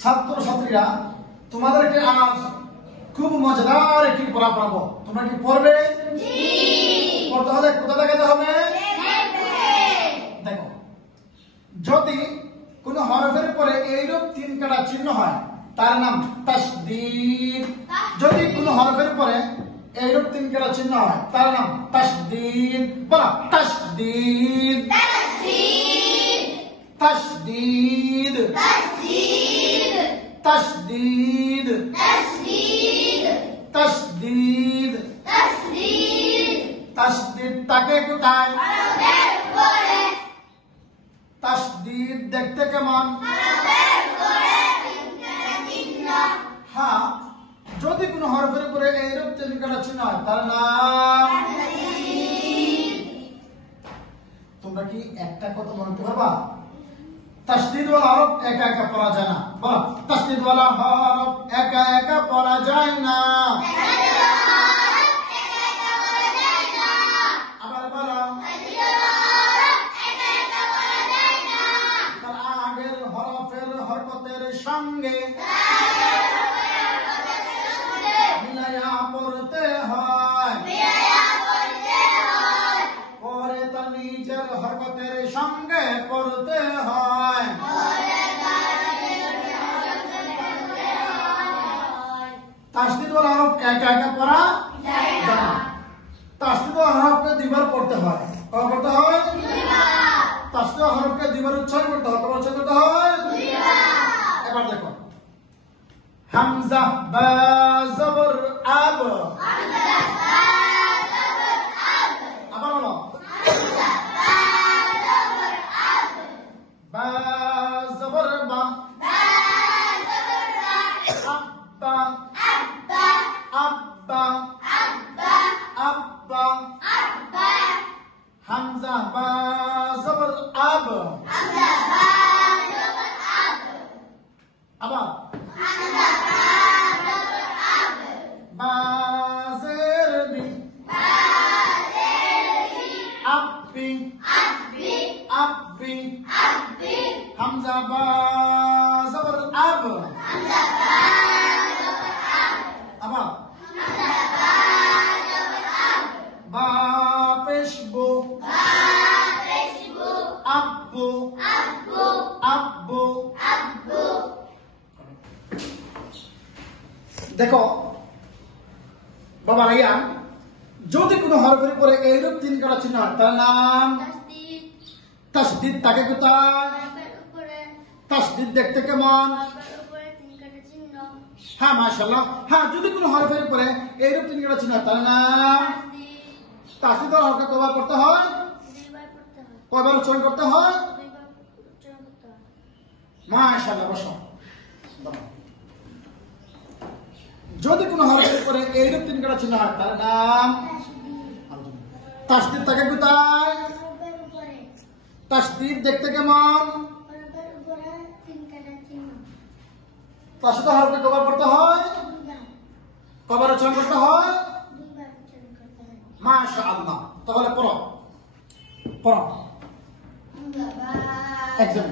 ছাত্র ছাত্রীরা তোমাদেরকে আজ খুব মজাদার একটি পড়া পড়াবো। তোমরা কি পড়বে? জি। পড়তে হলে কোথা দেখাতে হবে? দেখো, যদি কোন হরফের পরে এইরূপ তিন কাটা চিহ্ন হয় তার নাম তাসদীদ। যদি কোন হরফের পরে এইরূপ তিন কাটা চিহ্ন হয় তার নাম তাসদীদ। বলো তাসদীদ, তাসদীদ, তাসদীদ, তাসদীদ, তাসদীদ তাকে কোথায়? তাসদীদ দেখতে কেমন? হ্যাঁ, যদি কোন হরফের উপরে এইরূপ তিন কাটা চিহ্ন হয় তার নাম। তোমরা কি একটা কথা মনে করতে পারবা? তাসদীদ ওয়ালা হরফ একা একা পড়া যায় না। বলো তাসদীদ ওয়ালা হরফ একা একা পড়া যায় না। আবার বলো, তার আগের হরফের হরকতের সঙ্গে মিলাইয়া পড়তে হয়, পরে তার নিজের হরকতের সঙ্গে পড়তে হয়। তাসদীদ ওয়ালা হরফ একা একা পড়া যায় না। তাসদীদ ওয়ালা হরফকে দুইবার পড়তে হয়। কবে পড়তে হয়? তাসদীদ ওয়ালা হরফকে দুইবার উচ্চারণ করতে হয়। কবে উচ্চারণ করতে হয়? এবার দেখো, হামজা বা জবর আব। আবার বলো, বা জবর বা, আব্বা, আব্বা, আব্বা, হামজা বা জবর আব। আবার বা জের বি, আব্বি, আব্বি, হামজা বা জবর আব। আবার বা পেশবু, আব্বু, আব্বু। দেখো বাবা ভাইয়া, যদি কোনো হরফের পরে এইরূপ তিন কাটা চিহ্ন হয় তার নাম তাসদীদ। তাকে কোথায়? তাসদীদ দেখতে কেমন? হ্যাঁ, মাশাআল্লাহ। হ্যাঁ, যদি কোনো হরফের পরে এইরূপ তিন কাটা চিহ্ন হয় তার নাম তাসদীদ। হরফকে কয়বার পড়তে হয়? কয়বার উচ্চারণ করতে হয়? মাশাআল্লাহ। বসো। যদি কোন হরফের পরে এইরূপ তিন কাটা চিহ্ন হয় তার নাম তাসদীদ। তাকে কোথায়? তাসদীদ দেখতে কেমন? তাসদীদ হরফকে কয়বার পড়তে হয়? কয়বার উচ্চারণ করতে হয়? মাশাআল্লাহ। তাহলে পড়ো, পড়ো। এক্সাম